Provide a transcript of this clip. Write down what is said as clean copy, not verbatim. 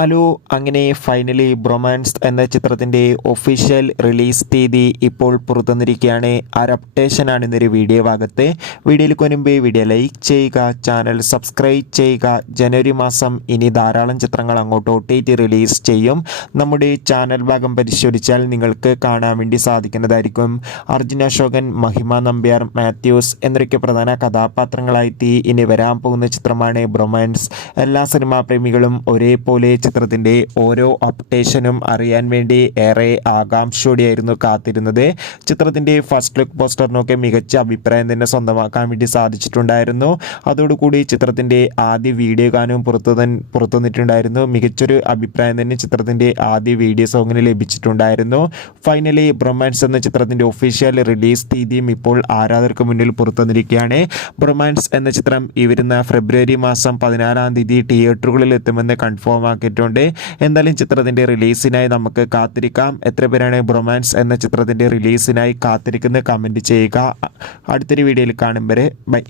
Hello, അങ്ങനെ finally bromance എന്ന ചിത്രത്തിൻ്റെ ഒഫീഷ്യൽ റിലീസ് തീയതി ഇപ്പോൾ പുറത്തുവന്നിരിക്കുകയാണ്. ആ ഒരു അപ്ഡേഷനാണ് ഇന്നൊരു വീഡിയോ ഭാഗത്ത്. വീഡിയോയിലേക്ക് മുൻപേ വീഡിയോ ലൈക്ക് ചെയ്യുക, ചാനൽ സബ്സ്ക്രൈബ് ചെയ്യുക. ജനുവരി മാസം ഇനി ധാരാളം ചിത്രങ്ങൾ അങ്ങോട്ട് OTT റിലീസ് ചെയ്യും. നമ്മുടെ ചാനൽ ഭാഗം പരിശോധിച്ചാൽ നിങ്ങൾക്ക് കാണാൻ വേണ്ടി സാധിക്കുന്നതായിരിക്കും. അർജുൻ അശോകൻ, മഹിമ നമ്പ്യാർ, മാത്യൂസ് എന്നൊക്കെ പ്രധാന കഥാപാത്രങ്ങളായി ഇനി വരാൻ പോകുന്ന ചിത്രമാണ് ബ്രൊമാൻസ്. എല്ലാ സിനിമാ പ്രേമികളും ഒരേപോലെ ചിത്രത്തിൻ്റെ ഓരോ അപ്ഡേഷനും അറിയാൻ വേണ്ടി ഏറെ ആകാംക്ഷയോടെയായിരുന്നു കാത്തിരുന്നത്. ചിത്രത്തിൻ്റെ ഫസ്റ്റ് ലുക്ക് പോസ്റ്ററിനൊക്കെ മികച്ച അഭിപ്രായം തന്നെ സ്വന്തമാക്കാൻ വേണ്ടി സാധിച്ചിട്ടുണ്ടായിരുന്നു. അതോടുകൂടി ചിത്രത്തിൻ്റെ ആദ്യ വീഡിയോ ഗാനവും പുറത്തുവന്നിട്ടുണ്ടായിരുന്നു. മികച്ചൊരു അഭിപ്രായം തന്നെ ചിത്രത്തിൻ്റെ ആദ്യ വീഡിയോ സോങ്ങിന് ലഭിച്ചിട്ടുണ്ടായിരുന്നു. ഫൈനലി ബ്രൊമാൻസ് എന്ന ചിത്രത്തിൻ്റെ ഒഫീഷ്യൽ റിലീസ് തീയതിയും ഇപ്പോൾ ആരാധകർക്ക് മുന്നിൽ പുറത്തുവന്നിരിക്കുകയാണ്. ബ്രൊമാൻസ് എന്ന ചിത്രം ഈ വരുന്ന ഫെബ്രുവരി മാസം 14-ാം തീയതി തിയേറ്ററുകളിൽ എത്തുമെന്ന് കൺഫേം ആക്കിയിട്ടുണ്ട്. എന്തായാലും ചിത്രത്തിൻ്റെ റിലീസിനായി നമുക്ക് കാത്തിരിക്കാം. എത്ര പേരാണ് ബ്രൊമാൻസ് എന്ന ചിത്രത്തിൻ്റെ റിലീസിനായി കാത്തിരിക്കുന്നത് കമൻറ്റ് ചെയ്യുക. അടുത്തൊരു വീഡിയോയിൽ കാണും വരെ ബൈ.